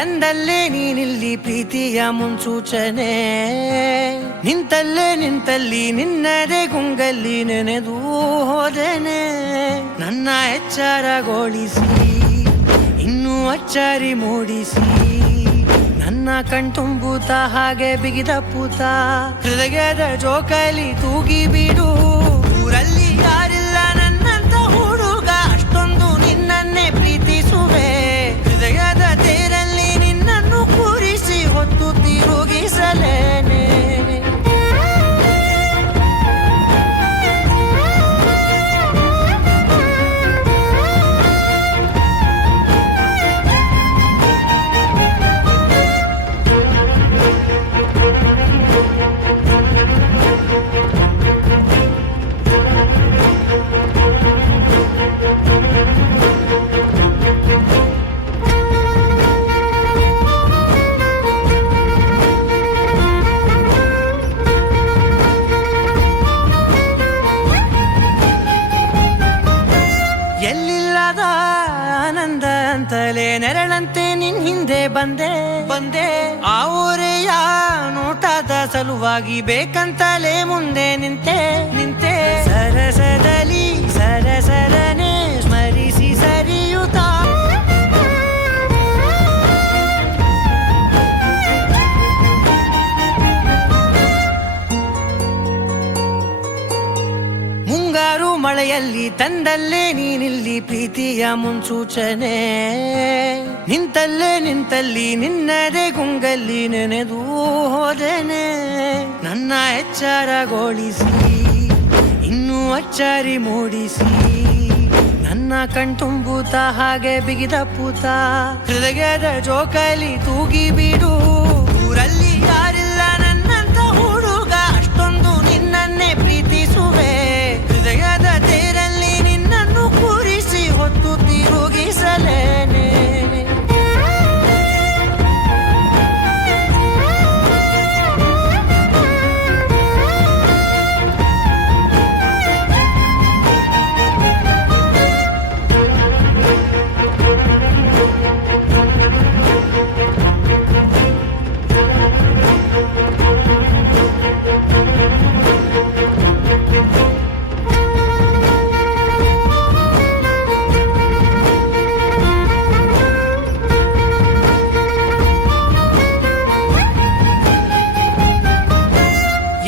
ತಂದಲ್ಲೇ ನೀನಿಲ್ಲಿ ಪ್ರೀತಿಯ ಮುನ್ಸೂಚನೆ. ನಿಂತಲ್ಲಿ ನಿನ್ನದೇ ಗುಂಗಲ್ಲಿ ನೆನೆದು ಹೋದೆನೆ. ನನ್ನ ಎಚ್ಚರಗೊಳಿಸಿ ಇನ್ನೂ ಅಚ್ಚರಿ ಮೂಡಿಸಿ, ನನ್ನ ಕಣ್ತುಂಬುತ್ತ ಹಾಗೆ ಬಿಗಿದ ಪೂತ. ಹೃದಯದ ಜೋಕಾಲಿ ತೂಗಿ ಬಿಡು, ಊರಲ್ಲಿ ಯಾರಿಲ್ಲ ನನ್ನಂತ ಹುಡುಗ. ಅಷ್ಟೊಂದು ನಿನ್ನನ್ನೇ ಪ್ರೀತಿಸುವೆ, ಹೃದಯದ ತೇರಲ್ಲಿ ನಿನ್ನನ್ನು ಕೂರಿಸಿ ಹೊತ್ತು ತಿರುಗಿಸಲೇನೆ. ಎಲ್ಲಿಲ್ಲದ ಆನಂದ ಅಂತಲೇ ನೆರಳಂತೆ ನಿನ್ ಹಿಂದೆ ಬಂದೆ. ಆ ಊರೆಯ ನೋಟದ ಸಲುವಾಗಿ ಬೇಕಂತಲೇ ಮುಂದೆ ನಿಂತೆ. ಸರಸದಲ್ಲಿ ಸರಸರನೆ ಸ್ಮರಿಸಿ ಸರಿಯುತ್ತಾ, ಮುಂಗಾರು ಮಳೆಯಲ್ಲಿ ತಂದಲ್ಲೇ ನೀನಿಲ್ಲಿ ಪ್ರೀತಿಯ ಮುನ್ಸೂಚನೆ. ನಿಂತಲ್ಲಿ ನಿನ್ನದೇ ಗುಂಗಲ್ಲಿ ನೆನೆದು ಹೋದೆನೆ. ನನ್ನ ಎಚ್ಚರಗೊಳಿಸಿ ಇನ್ನೂ ಅಚ್ಚರಿ ಮೂಡಿಸಿ, ನನ್ನ ಕಣ್ತುಂಬುತ್ತ ಹಾಗೆ ಬಿಗಿದ ಪೂತ. ಹೃದಯದ ಜೋಕಾಲಿ ತೂಗಿ ಬಿಡು, ಊರಲ್ಲಿ ಯಾರಿಲ್ಲ ನನ್ನಂತ ಹುಡುಗ. ಅಷ್ಟೊಂದು ನಿನ್ನನ್ನೇ ಪ್ರೀತಿಸುವೆ, ಹೃದಯದ ತೇರಲ್ಲಿ ನಿನ್ನನ್ನು ಕೂರಿಸಿ ಹೊತ್ತು ತಿರುಗಿಸಲೇನೆ.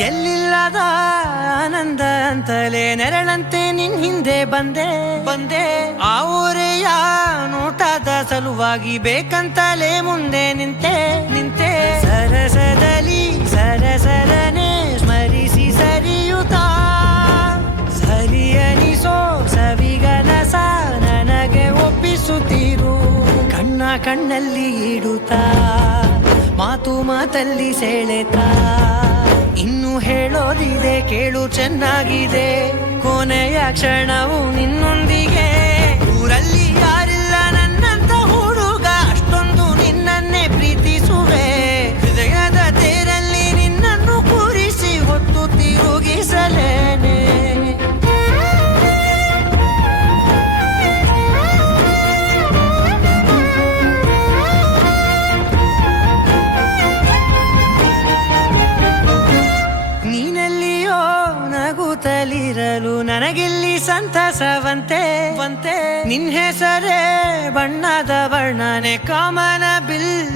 ಎಲ್ಲಿಲ್ಲದ ಆನಂದ ಅಂತಲೇ ನೆರಳಂತೆ ನಿನ್ ಹಿಂದೆ ಬಂದೆ. ಆ ಊರೆಯ ನೋಟದ ಸಲುವಾಗಿ ಬೇಕಂತಲೇ ಮುಂದೆ ನಿಂತೆ. ಸರಸದಲ್ಲಿ ಸರಸರನೆ ಸ್ಮರಿಸಿ ಸರಿಯುತ್ತಾ, ಸರಿಯನಿಸೋ ಸವಿಗನಸ ನನಗೆ ಒಪ್ಪಿಸುತ್ತೀರು. ಕಣ್ಣಲ್ಲಿ ಇಡುತ್ತಾ, ಮಾತಲ್ಲಿ ಸೆಳೆತಾ, ಇನ್ನು ಹೇಳೋದಿದೆ ಕೇಳು ಚೆನ್ನಾಗಿದೆ. ಕೊನೆಯ ಕ್ಷಣವು ನಿನ್ನೊಂದಿಗೆ, ಊರಲ್ಲಿ ಯಾರಿಲ್ಲ ನನ್ನಂತ ಹುಡುಗ. ಅಷ್ಟೊಂದು ನಿನ್ನನ್ನೇ ಪ್ರೀತಿಸುವೆ, ಹೃದಯದ ತೇರಲ್ಲಿ ನಿನ್ನನ್ನು ಕೂರಿಸಿ ಹೊತ್ತು ತಿರುಗಿಸಲೇನೆ. ನೀನೆಲ್ಲಿಯೋ ನಗುತ್ತಲಿರಲು ನನಗಿಲ್ಲಿ ಸಂತಸವಂತೆ. ನಿನ್ ಹೆಸರೇ ಬಣ್ಣದ ವರ್ಣನೆ ಕಾಮನ ಬಿಲ್ಲಿ.